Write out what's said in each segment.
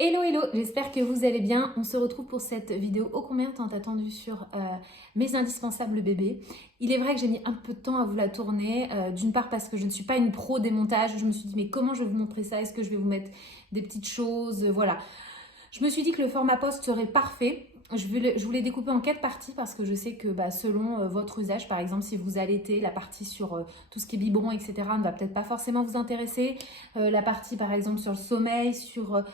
Hello hello, j'espère que vous allez bien. On se retrouve pour cette vidéo ô combien tant attendue sur mes indispensables bébés. Il est vrai que j'ai mis un peu de temps à vous la tourner, d'une part parce que je ne suis pas une pro des montages. Je me suis dit mais comment je vais vous montrer ça? Est-ce que je vais vous mettre des petites choses? Voilà. Je me suis dit que le format post serait parfait. Je voulais découper en 4 parties parce que je sais que selon votre usage, par exemple si vous allaitez, la partie sur tout ce qui est biberon, etc. ne va peut-être pas forcément vous intéresser. La partie par exemple sur le sommeil, sur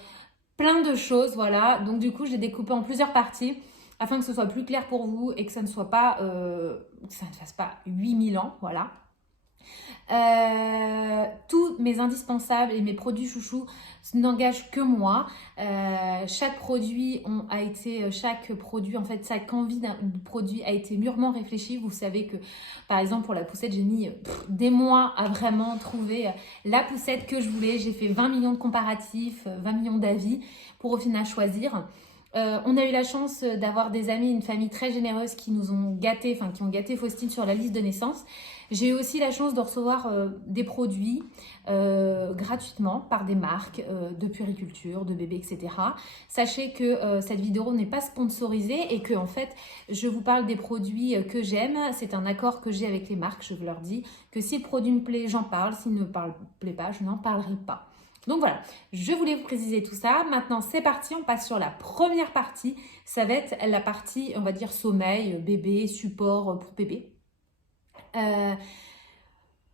plein de choses, voilà. Donc du coup, j'ai découpé en plusieurs parties afin que ce soit plus clair pour vous et que ça ne soit pas, que ça ne fasse pas 8000 ans, voilà. Tous mes indispensables et mes produits chouchous n'engagent que moi. Chaque produit chaque produit, en fait, chaque envie d'un produit a été mûrement réfléchi. Vous savez que, par exemple, pour la poussette, j'ai mis des mois à vraiment trouver la poussette que je voulais. J'ai fait 20 millions de comparatifs, 20 millions d'avis pour au final choisir. On a eu la chance d'avoir des amis, une famille très généreuse qui nous ont gâtés, enfin qui ont gâté Faustine sur la liste de naissance. J'ai eu aussi la chance de recevoir des produits gratuitement par des marques de puériculture, de bébés, etc. Sachez que cette vidéo n'est pas sponsorisée et que en fait, je vous parle des produits que j'aime. C'est un accord que j'ai avec les marques. Je leur dis que si le produit me plaît, j'en parle. S'il ne me plaît pas, je n'en parlerai pas. Donc voilà, je voulais vous préciser tout ça. Maintenant, c'est parti, on passe sur la première partie. Ça va être la partie, on va dire, sommeil, bébé, support pour bébé.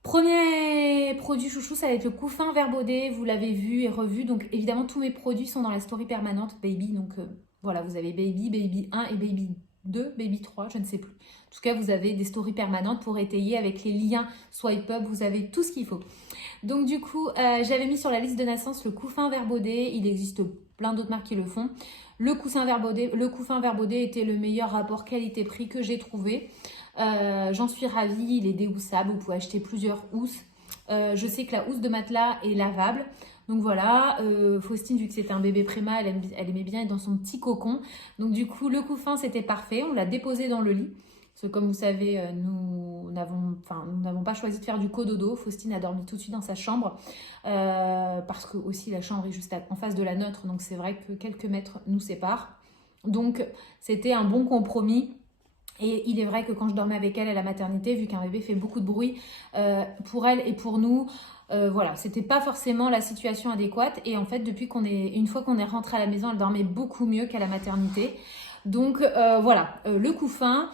Premier produit chouchou, ça va être le couffin Verbaudet. Vous l'avez vu et revu. Donc évidemment, tous mes produits sont dans la story permanente Baby. Donc voilà, vous avez Baby, Baby 1 et Baby 2, Baby 3, je ne sais plus. En tout cas, vous avez des stories permanentes pour étayer avec les liens swipe up. Vous avez tout ce qu'il faut. Donc du coup, j'avais mis sur la liste de naissance le couffin Verbaudet. Il existe plein d'autres marques qui le font. Le couffin Verbaudet était le meilleur rapport qualité-prix que j'ai trouvé. J'en suis ravie, il est déhoussable, vous pouvez acheter plusieurs housses. Je sais que la housse de matelas est lavable. Donc voilà, Faustine, vu que c'était un bébé préma, elle aimait bien être dans son petit cocon. Donc du coup, le couffin, c'était parfait. On l'a déposé dans le lit. Parce que comme vous savez, nous n'avons pas choisi de faire du cododo. Faustine a dormi tout de suite dans sa chambre. Parce que aussi la chambre est juste en face de la nôtre. Donc c'est vrai que quelques mètres nous séparent. Donc c'était un bon compromis. Et il est vrai que quand je dormais avec elle à la maternité, vu qu'un bébé fait beaucoup de bruit pour elle et pour nous, voilà, c'était pas forcément la situation adéquate. Et en fait, une fois qu'on est rentré à la maison, elle dormait beaucoup mieux qu'à la maternité. Donc voilà, le couffin.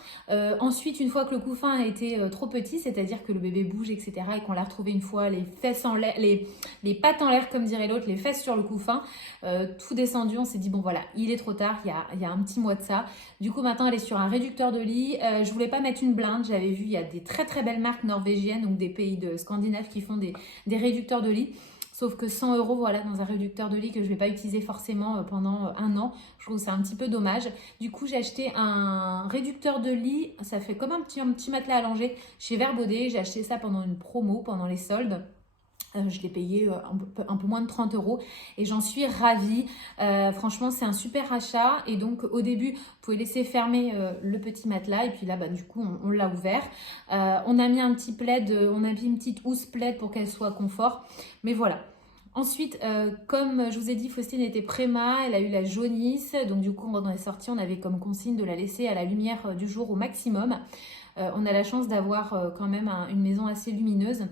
Ensuite, une fois que le couffin a été trop petit, c'est-à-dire que le bébé bouge, etc., et qu'on l'a retrouvé une fois les fesses en l'air, les pattes en l'air, comme dirait l'autre, les fesses sur le couffin, tout descendu, on s'est dit bon voilà, il est trop tard, il y a un petit mois de ça. Du coup, maintenant, elle est sur un réducteur de lit. Je voulais pas mettre une blinde. J'avais vu, il y a des très très belles marques norvégiennes, donc des pays de Scandinave qui font des réducteurs de lit. Sauf que 100 euros, voilà, dans un réducteur de lit que je ne vais pas utiliser forcément pendant un an. Je trouve ça un petit peu dommage. Du coup, j'ai acheté un réducteur de lit. Ça fait comme un petit matelas allongé chez Verbaudet. J'ai acheté ça pendant une promo, pendant les soldes. Je l'ai payé un peu moins de 30 euros et j'en suis ravie. Franchement, c'est un super achat. Et donc, au début, vous pouvez laisser fermer le petit matelas. Et puis là, du coup, on l'a ouvert. On a mis un petit plaid, on a mis une petite housse plaid pour qu'elle soit confort. Mais voilà. Ensuite, comme je vous ai dit, Faustine était préma, elle a eu la jaunisse. Donc, du coup, quand on est sorti, on avait comme consigne de la laisser à la lumière du jour au maximum. On a la chance d'avoir quand même une maison assez lumineuse.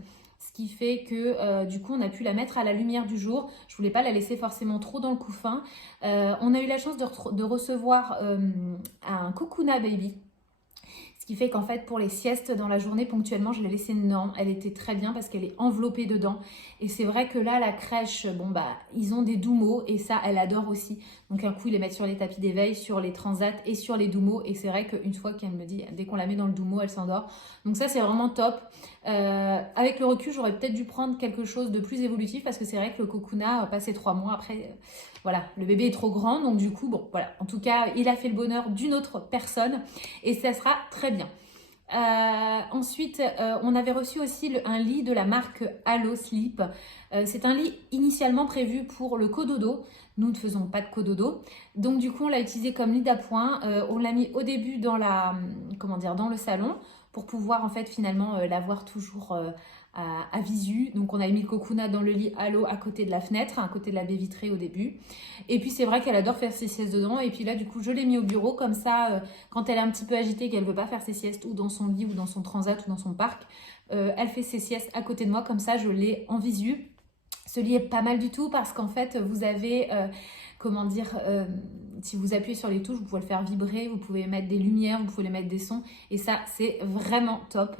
Ce qui fait que du coup, on a pu la mettre à la lumière du jour. Je voulais pas la laisser forcément trop dans le couffin. On a eu la chance de recevoir un Cocoona Baby. Ce qui fait qu'en fait, pour les siestes dans la journée, ponctuellement, je l'ai laissée dedans. Elle était très bien parce qu'elle est enveloppée dedans. Et c'est vrai que là, la crèche, ils ont des Doumo et ça, elle adore aussi. Donc un coup, ils les mettent sur les tapis d'éveil, sur les transats et sur les Doumo. Et c'est vrai qu'une fois qu'elle me dit, dès qu'on la met dans le Doumo, elle s'endort. Donc ça, c'est vraiment top. Avec le recul, j'aurais peut-être dû prendre quelque chose de plus évolutif parce que c'est vrai que le Cocoona, passé 3 mois après, voilà, le bébé est trop grand. Donc du coup, bon, voilà. En tout cas, il a fait le bonheur d'une autre personne et ça sera très bien. Ensuite, on avait reçu aussi un lit de la marque Allo Sleep. C'est un lit initialement prévu pour le cododo. Nous ne faisons pas de cododo. Donc du coup, on l'a utilisé comme lit d'appoint. On l'a mis au début dans dans le salon. pour pouvoir en fait finalement l'avoir toujours à visu. Donc on a mis le Cocoona dans le lit à l'eau à côté de la fenêtre, à côté de la baie vitrée au début. Et puis c'est vrai qu'elle adore faire ses siestes dedans. Et puis là du coup je l'ai mis au bureau comme ça, quand elle est un petit peu agitée, qu'elle veut pas faire ses siestes ou dans son lit ou dans son transat ou dans son parc, elle fait ses siestes à côté de moi, comme ça je l'ai en visu. Ce lit est pas mal du tout parce qu'en fait vous avez, comment dire, si vous appuyez sur les touches, vous pouvez le faire vibrer, vous pouvez mettre des lumières, vous pouvez mettre des sons et ça c'est vraiment top.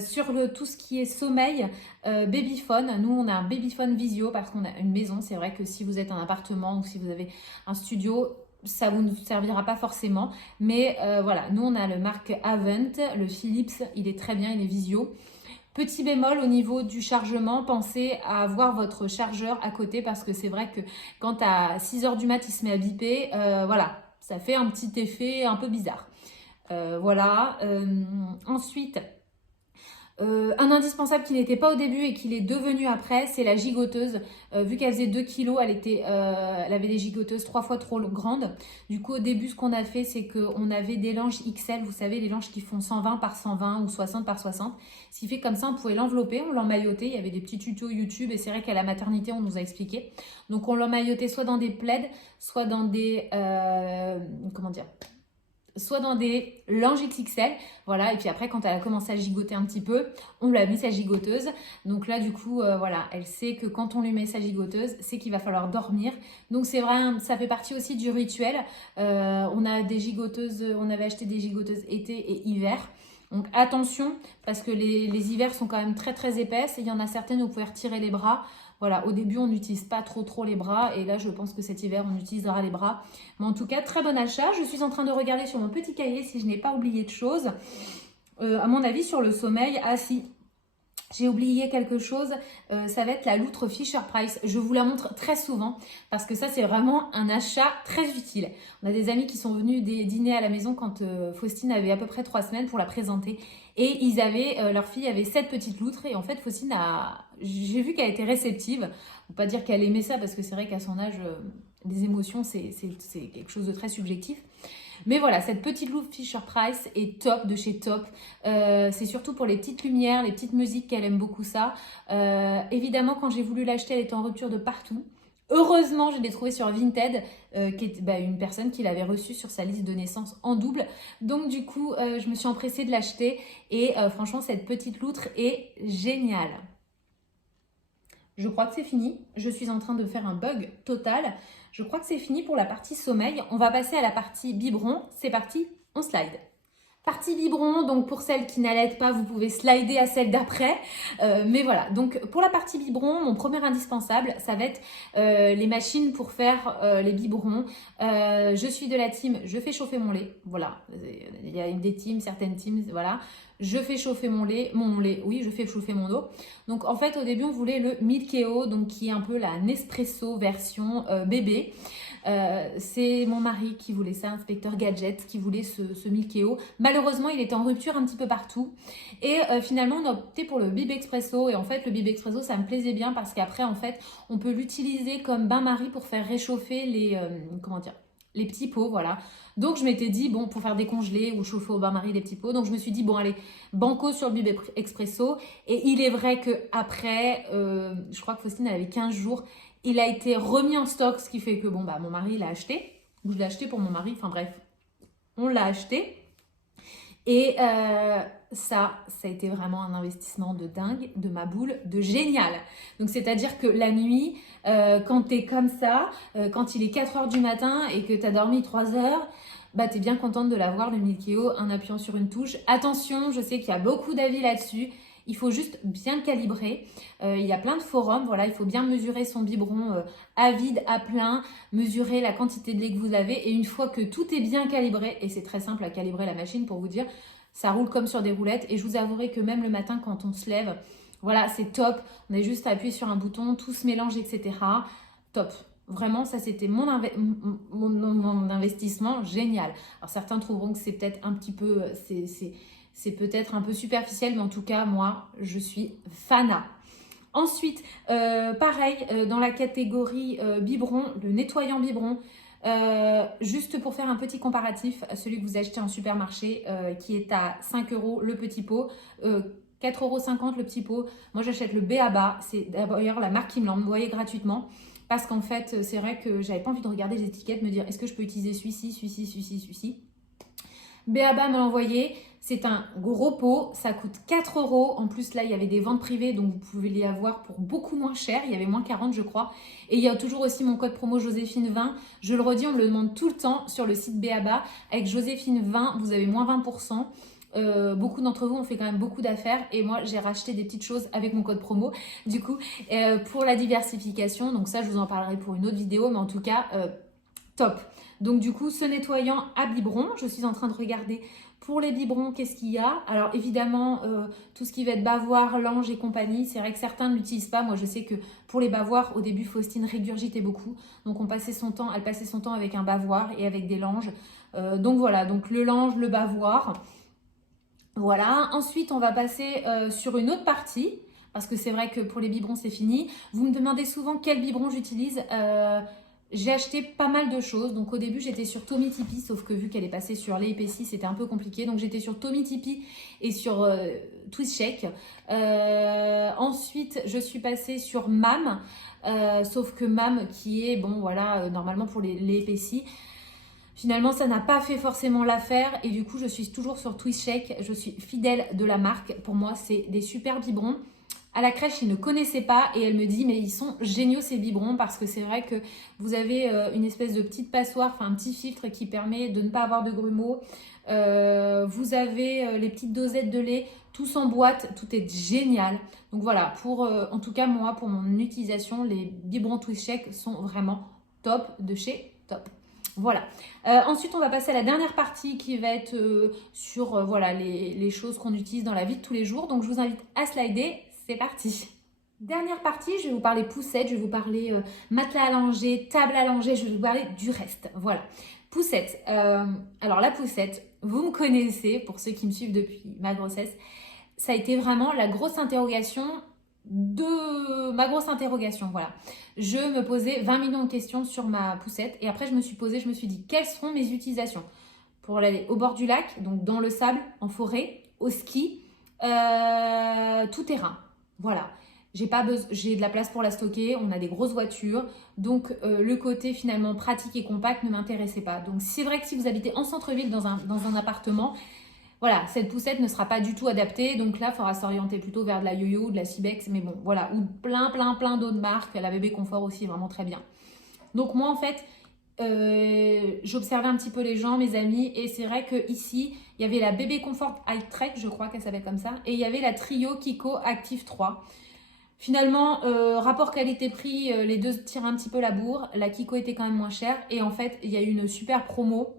Sur tout ce qui est sommeil, Babyphone, nous on a un Babyphone Visio parce qu'on a une maison. C'est vrai que si vous êtes en appartement ou si vous avez un studio, ça vous ne servira pas forcément, mais voilà, nous on a le marque Avent, le Philips, il est très bien, il est visio. Petit bémol au niveau du chargement, pensez à avoir votre chargeur à côté parce que c'est vrai que quand à 6 h du mat il se met à biper, voilà, ça fait un petit effet un peu bizarre. Voilà. Ensuite, un indispensable qui n'était pas au début et qui l'est devenu après, c'est la gigoteuse. Vu qu'elle faisait 2 kilos, elle avait des gigoteuses 3 fois trop grandes. Du coup, au début, ce qu'on a fait, c'est qu'on avait des langes XL, vous savez, les langes qui font 120 par 120 ou 60 par 60. Ce qui fait comme ça, on pouvait l'envelopper, on l'emmaillotait. Il y avait des petits tutos YouTube et c'est vrai qu'à la maternité, on nous a expliqué. Donc, on l'emmaillotait soit dans des plaids, soit dans des... comment dire, soit dans des langes XXL, voilà, et puis après quand elle a commencé à gigoter un petit peu, on lui a mis sa gigoteuse, donc là du coup, voilà, elle sait que quand on lui met sa gigoteuse, c'est qu'il va falloir dormir, donc c'est vrai, ça fait partie aussi du rituel. On a des gigoteuses, on avait acheté des gigoteuses été et hiver, donc attention, parce que les hivers sont quand même très très épaisses, et il y en a certaines où vous pouvez retirer les bras. Voilà, au début, on n'utilise pas trop les bras. Et là, je pense que cet hiver, on utilisera les bras. Mais en tout cas, très bon achat. Je suis en train de regarder sur mon petit cahier si je n'ai pas oublié de choses. À mon avis, sur le sommeil, ah si, j'ai oublié quelque chose, ça va être la loutre Fisher-Price. Je vous la montre très souvent parce que ça, c'est vraiment un achat très utile. On a des amis qui sont venus dîner à la maison quand Faustine avait à peu près 3 semaines pour la présenter. Et ils avaient, leur fille avait 7 petites loutres. Et en fait, Faustine j'ai vu qu'elle était réceptive. Faut pas dire qu'elle aimait ça parce que c'est vrai qu'à son âge, les émotions, c'est quelque chose de très subjectif. Mais voilà, cette petite loupe Fisher-Price est top de chez Top. C'est surtout pour les petites lumières, les petites musiques qu'elle aime beaucoup ça. Évidemment, quand j'ai voulu l'acheter, elle était en rupture de partout. Heureusement, je l'ai trouvée sur Vinted, qui est une personne qui l'avait reçue sur sa liste de naissance en double. Donc du coup, je me suis empressée de l'acheter. Et franchement, cette petite loutre est géniale. Je crois que c'est fini. Je suis en train de faire un bug total. Je crois que c'est fini pour la partie sommeil. On va passer à la partie biberon. C'est parti, on slide. Partie biberon, donc pour celles qui n'allaitent pas, vous pouvez slider à celle d'après. Mais voilà, donc pour la partie biberon, mon premier indispensable, ça va être les machines pour faire les biberons. Je suis de la team, je fais chauffer mon lait. Voilà, il y a des teams, certaines teams, voilà. Je fais chauffer mon lait, oui, je fais chauffer mon eau. Donc en fait, au début, on voulait le Milkeo, donc qui est un peu la Nespresso version bébé. C'est mon mari qui voulait ça, Inspecteur Gadget, qui voulait ce Milkeo. Malheureusement, il était en rupture un petit peu partout. Et finalement, on a opté pour le Bib Expresso. Et en fait, le Bib Expresso, ça me plaisait bien parce qu'après, en fait, on peut l'utiliser comme bain-marie pour faire réchauffer les petits pots, voilà. Donc, je m'étais dit, bon, pour faire décongeler ou chauffer au bain-marie les petits pots. Donc, je me suis dit, bon, allez, banco sur le Bib Expresso. Et il est vrai qu'après, je crois que Faustine, elle avait 15 jours. Il a été remis en stock, ce qui fait que, bon, bah, mon mari l'a acheté. Je l'ai acheté pour mon mari. Enfin, bref, on l'a acheté. Et ça a été vraiment un investissement de dingue, de ma boule, de génial. Donc, c'est-à-dire que la nuit, quand t'es comme ça, quand il est 4 h du matin et que t'as dormi 3 h, bah, t'es bien contente de l'avoir, le Milkeo, en appuyant sur une touche. Attention, je sais qu'il y a beaucoup d'avis là-dessus. Il faut juste bien le calibrer. Il y a plein de forums. Voilà, il faut bien mesurer son biberon à vide, à plein, mesurer la quantité de lait que vous avez. Et une fois que tout est bien calibré, et c'est très simple à calibrer la machine pour vous dire, ça roule comme sur des roulettes. Et je vous avouerai que même le matin, quand on se lève, voilà, c'est top. On a juste à appuyer sur un bouton, tout se mélange, etc. Top. Vraiment, ça c'était mon investissement génial. Alors certains trouveront que c'est peut-être un petit peu... c'est peut-être un peu superficiel, mais en tout cas, moi, je suis fana. Ensuite, pareil, dans la catégorie biberon, le nettoyant biberon. Juste pour faire un petit comparatif, celui que vous achetez en supermarché qui est à 5 € le petit pot, 4,50 € le petit pot. Moi j'achète le B.A.B.A. C'est d'ailleurs la marque qui me l'a envoyé gratuitement. Parce qu'en fait, c'est vrai que j'avais pas envie de regarder les étiquettes, me dire est-ce que je peux utiliser celui-ci, celui-ci, celui-ci, celui-ci. B.A.B.A. m'a envoyé, c'est un gros pot, ça coûte 4 €. En plus, là, il y avait des ventes privées, donc vous pouvez les avoir pour beaucoup moins cher. Il y avait moins 40, je crois. Et il y a toujours aussi mon code promo Joséphine20. Je le redis, on me le demande tout le temps sur le site B.A.B.A. Avec Joséphine20, vous avez moins 20%. Beaucoup d'entre vous ont fait quand même beaucoup d'affaires et moi j'ai racheté des petites choses avec mon code promo du coup pour la diversification, donc ça je vous en parlerai pour une autre vidéo, mais en tout cas top. Donc du coup ce nettoyant à biberon, je suis en train de regarder pour les biberons qu'est-ce qu'il y a. Alors évidemment tout ce qui va être bavoir, lange et compagnie, c'est vrai que certains ne l'utilisent pas. Moi je sais que pour les bavoirs au début Faustine régurgitait beaucoup, donc elle passait son temps avec un bavoir et avec des langes. Donc voilà, donc le lange, le bavoir. Voilà, ensuite on va passer sur une autre partie, parce que c'est vrai que pour les biberons c'est fini. Vous me demandez souvent quel biberon j'utilise. J'ai acheté pas mal de choses, donc au début j'étais sur Tommee Tipeee, sauf que vu qu'elle est passée sur lait épaissi, c'était un peu compliqué. Donc j'étais sur Tommee Tipeee et sur Twist Shake. Ensuite je suis passée sur MAM, sauf que MAM qui est, bon voilà, normalement pour les lait épaissi. Finalement, ça n'a pas fait forcément l'affaire et du coup, je suis toujours sur Twist Shake. Je suis fidèle de la marque. Pour moi, c'est des super biberons. À la crèche, ils ne connaissaient pas et elle me dit mais ils sont géniaux ces biberons parce que c'est vrai que vous avez une espèce de petite passoire, enfin un petit filtre qui permet de ne pas avoir de grumeaux. Vous avez les petites dosettes de lait, tous en boîte, tout est génial. Donc voilà, en tout cas moi, pour mon utilisation, les biberons Twist Shake sont vraiment top de chez Top. Voilà. Ensuite, on va passer à la dernière partie qui va être sur voilà, les choses qu'on utilise dans la vie de tous les jours. Donc, je vous invite à slider. C'est parti. Dernière partie, je vais vous parler poussette, je vais vous parler matelas allongé, table allongée, je vais vous parler du reste. Voilà. Poussette. Alors, la poussette, vous me connaissez, pour ceux qui me suivent depuis ma grossesse, ça a été vraiment la grosse interrogation de ma grosse interrogation, voilà. Je me posais 20 millions de questions sur ma poussette et après je me suis dit quelles seront mes utilisations pour aller au bord du lac, donc dans le sable, en forêt, au ski, tout terrain. Voilà. J'ai de la place pour la stocker, on a des grosses voitures, donc le côté finalement pratique et compact ne m'intéressait pas. Donc c'est vrai que si vous habitez en centre-ville dans un appartement, voilà, cette poussette ne sera pas du tout adaptée. Donc là, il faudra s'orienter plutôt vers de la Yo-Yo ou de la Cibex. Mais bon, voilà. Ou plein d'autres marques. La Bébé Confort aussi, vraiment très bien. Donc moi, en fait, j'observais un petit peu les gens, mes amis. Et c'est vrai qu'ici, il y avait la Bébé Confort High Trek, je crois qu'elle s'appelle comme ça. Et il y avait la Trio Kiko Active 3. Finalement, rapport qualité-prix, les deux tirent un petit peu la bourre. La Kiko était quand même moins chère. Et en fait, il y a eu une super promo.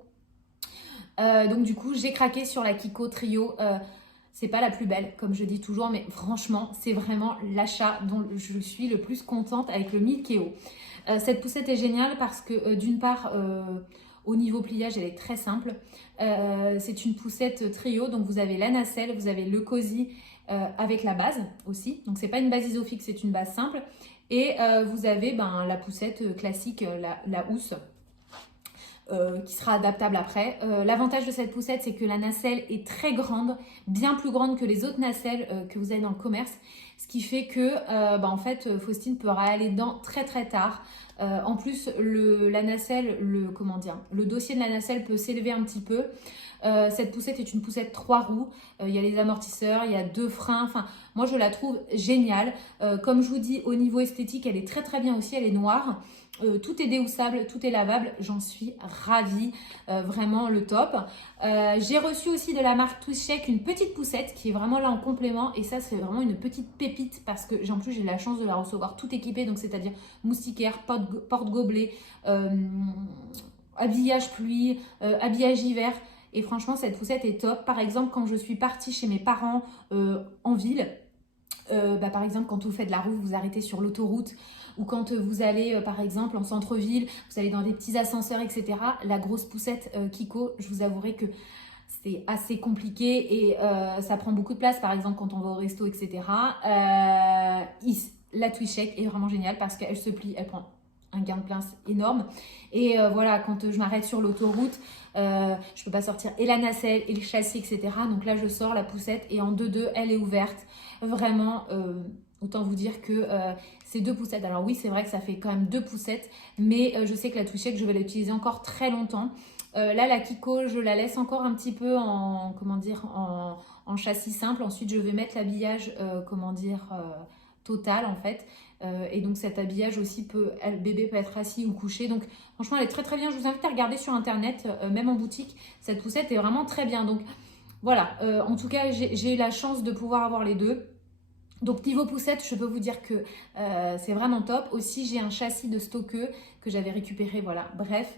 Donc du coup, j'ai craqué sur la Kiko Trio. C'est pas la plus belle, comme je dis toujours, mais franchement, c'est vraiment l'achat dont je suis le plus contente avec le Milkeo. Cette poussette est géniale parce que d'une part, au niveau pliage, elle est très simple. C'est une poussette trio, donc vous avez la nacelle, vous avez le cosy avec la base aussi. Donc c'est pas une base isofix, c'est une base simple. Et vous avez la poussette classique, la housse. Qui sera adaptable après. L'avantage de cette poussette, c'est que la nacelle est très grande, bien plus grande que les autres nacelles que vous avez dans le commerce, ce qui fait que en fait, Faustine pourra aller dedans très très tard. En plus, la nacelle, le dossier de la nacelle peut s'élever un petit peu. Cette poussette est une poussette 3 roues. Il y a les amortisseurs, il y a 2 freins. Enfin, moi, je la trouve géniale. Comme je vous dis, au niveau esthétique, elle est très très bien aussi. Elle est noire. Tout est déhoussable, tout est lavable. J'en suis ravie. Vraiment le top. J'ai reçu aussi de la marque Twist Shake une petite poussette qui est vraiment là en complément. Et ça, c'est vraiment une petite pépite parce que en plus, j'ai la chance de la recevoir toute équipée. Donc, c'est-à-dire moustiquaire, porte-gobelet, habillage pluie, habillage hiver. Et franchement, cette poussette est top. Par exemple, quand je suis partie chez mes parents en ville, par exemple, quand vous faites la route, vous arrêtez sur l'autoroute ou quand vous allez, par exemple, en centre-ville, vous allez dans des petits ascenseurs, etc. La grosse poussette Kiko, je vous avouerai que c'est assez compliqué et ça prend beaucoup de place, par exemple, quand on va au resto, etc. La Twist Shake est vraiment géniale parce qu'elle se plie, elle prend un gain de place énorme. Et voilà, quand je m'arrête sur l'autoroute, je peux pas sortir et la nacelle et le châssis, etc. Donc là, je sors la poussette et en 2-2, elle est ouverte. Vraiment, autant vous dire que c'est 2 poussettes. Alors oui, c'est vrai que ça fait quand même 2 poussettes, mais je sais que la Twicheck, je vais l'utiliser encore très longtemps. Là, la Kiko, je la laisse encore un petit peu en, comment dire, en châssis simple. Ensuite, je vais mettre l'habillage, total en fait. Et donc cet habillage aussi le bébé peut être assis ou couché. Donc franchement, elle est très très bien. Je vous invite à regarder sur internet, même en boutique. Cette poussette est vraiment très bien. Donc voilà, en tout cas, j'ai eu la chance de pouvoir avoir les deux. Donc niveau poussette, je peux vous dire que c'est vraiment top. Aussi, j'ai un châssis de stockeux que j'avais récupéré, voilà. Bref,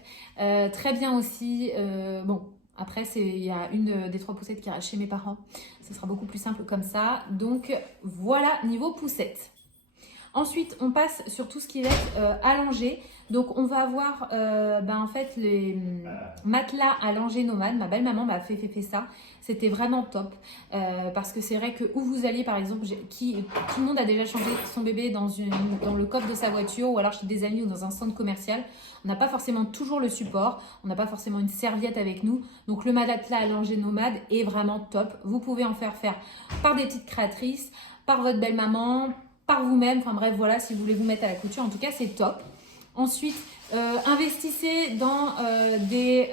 très bien aussi. Bon, après, il y a une des 3 poussettes qui reste chez mes parents. Ce sera beaucoup plus simple comme ça. Donc voilà, niveau poussette. Ensuite, on passe sur tout ce qui va être allongé. Donc, on va avoir en fait les matelas allongés nomades. Ma belle-maman m'a fait ça. C'était vraiment top. Parce que c'est vrai que où vous alliez, par exemple, tout le monde a déjà changé son bébé dans le coffre de sa voiture ou alors chez des amis ou dans un centre commercial. On n'a pas forcément toujours le support. On n'a pas forcément une serviette avec nous. Donc, le matelas allongé nomade est vraiment top. Vous pouvez en faire par des petites créatrices, par votre belle-maman, par vous-même, enfin bref, voilà, si vous voulez vous mettre à la couture, en tout cas, c'est top. Ensuite, investissez dans des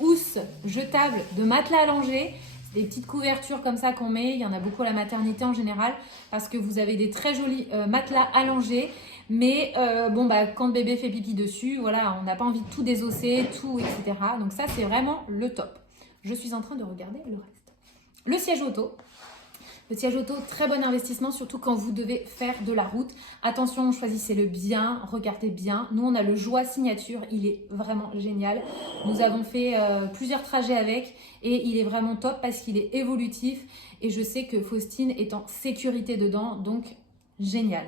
housses jetables de matelas allongés, des petites couvertures comme ça qu'on met, il y en a beaucoup à la maternité en général, parce que vous avez des très jolis matelas allongés, mais quand le bébé fait pipi dessus, voilà, on n'a pas envie de tout désosser, tout, etc. Donc ça, c'est vraiment le top. Je suis en train de regarder le reste. Le siège auto. Le siège auto, très bon investissement, surtout quand vous devez faire de la route. Attention, choisissez-le bien, regardez bien. Nous, on a le Joie Signature, il est vraiment génial. Nous avons fait plusieurs trajets avec et il est vraiment top parce qu'il est évolutif. Et je sais que Faustine est en sécurité dedans, donc génial.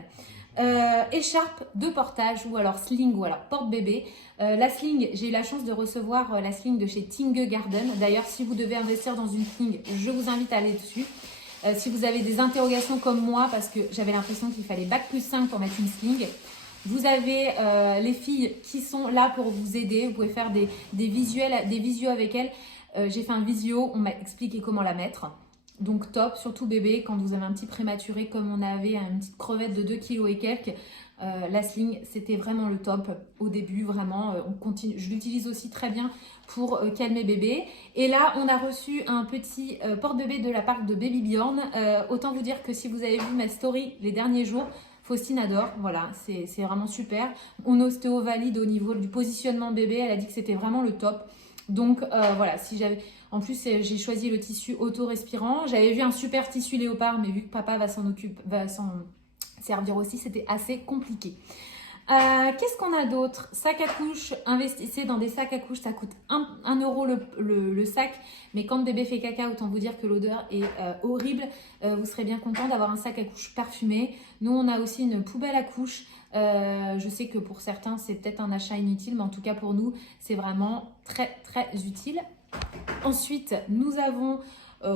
Écharpe de portage ou alors sling ou alors porte-bébé. La sling, j'ai eu la chance de recevoir la sling de chez Tingue Garden. D'ailleurs, si vous devez investir dans une sling, je vous invite à aller dessus. Si vous avez des interrogations comme moi, parce que j'avais l'impression qu'il fallait Bac+5 pour mettre une sling, vous avez les filles qui sont là pour vous aider. Vous pouvez faire des visios avec elles. J'ai fait un visio, on m'a expliqué comment la mettre. Donc top, surtout bébé, quand vous avez un petit prématuré comme on avait, une petite crevette de 2 kg et quelques, la sling, c'était vraiment le top au début, vraiment. On continue. Je l'utilise aussi très bien pour calmer bébé. Et là, on a reçu un petit porte-bébé de la part de Baby Bjorn. Autant vous dire que si vous avez vu ma story les derniers jours, Faustine adore, voilà, c'est vraiment super. On ostéo valide au niveau du positionnement bébé, elle a dit que c'était vraiment le top. Donc voilà, en plus j'ai choisi le tissu auto-respirant. J'avais vu un super tissu léopard, mais vu que papa va s'en servir aussi, c'était assez compliqué. Qu'est-ce qu'on a d'autre? Sac à couche, investissez dans des sacs à couche, ça coûte 1 euro le sac, mais quand bébé fait caca, autant vous dire que l'odeur est horrible. Vous serez bien content d'avoir un sac à couche parfumé. Nous, on a aussi une poubelle à couche. Je sais que pour certains, c'est peut-être un achat inutile, mais en tout cas pour nous, c'est vraiment très très utile. Ensuite, nous avons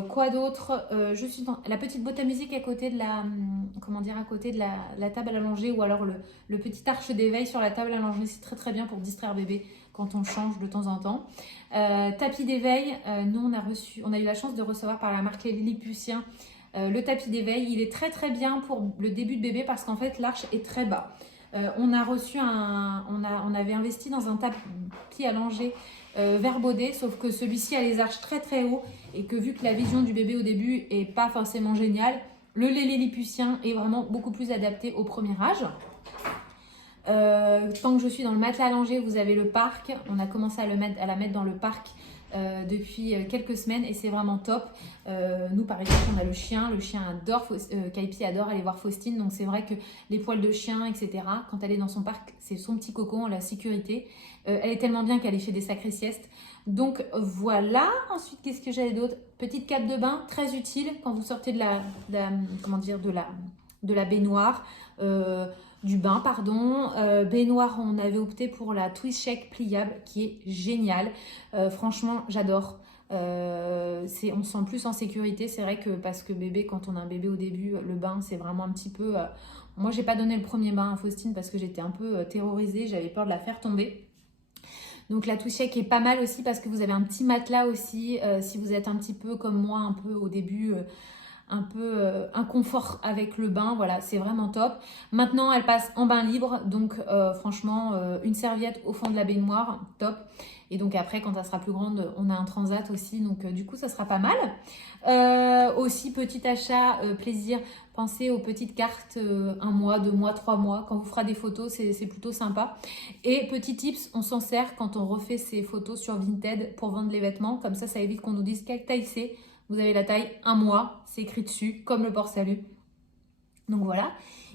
quoi d'autre? Je suis dans la petite boîte à musique à côté de la table allongée, ou alors le petit arche d'éveil sur la table allongée. C'est très très bien pour distraire bébé quand on change de temps en temps. Tapis d'éveil, nous on a eu la chance de recevoir par la marque Les Lilliputiens le tapis d'éveil. Il est très très bien pour le début de bébé parce qu'en fait l'arche est très bas. On avait investi dans un tapis allongé verbaudet, sauf que celui-ci a les arches très très hauts et que vu que la vision du bébé au début est pas forcément géniale, le lait lilliputien est vraiment beaucoup plus adapté au premier âge. Tant que je suis dans le matelas allongé, vous avez le parc. On a commencé à la mettre dans le parc depuis quelques semaines et c'est vraiment top. Nous par exemple on a le chien adore, Kaipi adore aller voir Faustine, donc c'est vrai que les poils de chien, etc., quand elle est dans son parc, c'est son petit cocon, la sécurité. Elle est tellement bien qu'elle fait des sacrées siestes. Donc voilà. Ensuite, qu'est-ce que j'avais d'autre? Petite cape de bain, très utile quand vous sortez de la baignoire. Du bain, pardon. Baignoire, on avait opté pour la Twicheck pliable qui est géniale. Franchement, j'adore. On se sent plus en sécurité. C'est vrai que parce que bébé, quand on a un bébé au début, le bain, c'est vraiment un petit peu... Moi, j'ai pas donné le premier bain à Faustine parce que j'étais un peu terrorisée. J'avais peur de la faire tomber. Donc la touchette est pas mal aussi parce que vous avez un petit matelas aussi. Si vous êtes un petit peu comme moi, un peu au début... un peu inconfort avec le bain, voilà, c'est vraiment top. Maintenant, elle passe en bain libre, donc franchement, une serviette au fond de la baignoire, top. Et donc après, quand elle sera plus grande, on a un transat aussi, donc du coup, ça sera pas mal. Aussi, petit achat, plaisir, pensez aux petites cartes, 1 mois, 2 mois, 3 mois. Quand vous ferez des photos, c'est plutôt sympa. Et petit tips, on s'en sert quand on refait ces photos sur Vinted pour vendre les vêtements. Comme ça évite qu'on nous dise quelle taille c'est. Vous avez la taille 1 mois, c'est écrit dessus, comme le port salut. Donc voilà,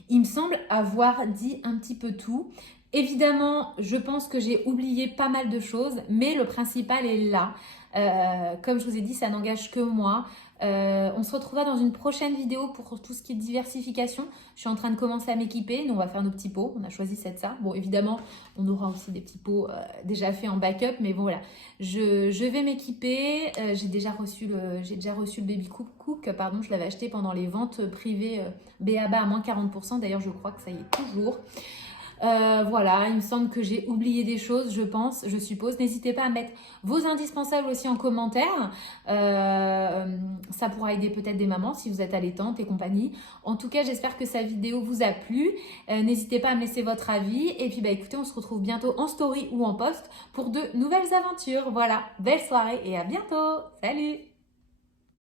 il me semble avoir dit un petit peu tout. Évidemment, je pense que j'ai oublié pas mal de choses, mais le principal est là. Comme je vous ai dit, ça n'engage que moi. On se retrouvera dans une prochaine vidéo pour tout ce qui est diversification. Je suis en train de commencer à m'équiper. Nous, on va faire nos petits pots. On a choisi ça. Bon, évidemment, on aura aussi des petits pots déjà faits en backup. Mais bon, voilà. Je vais m'équiper. J'ai déjà reçu le Baby Cook. Pardon, je l'avais acheté pendant les ventes privées BABA à moins 40%. D'ailleurs, je crois que ça y est toujours. Voilà, il me semble que j'ai oublié des choses, je suppose. N'hésitez pas à mettre vos indispensables aussi en commentaire. Ça pourra aider peut-être des mamans si vous êtes allaitantes et compagnie. En tout cas, j'espère que cette vidéo vous a plu. N'hésitez pas à me laisser votre avis. Et puis, écoutez, on se retrouve bientôt en story ou en post pour de nouvelles aventures. Voilà, belle soirée et à bientôt. Salut!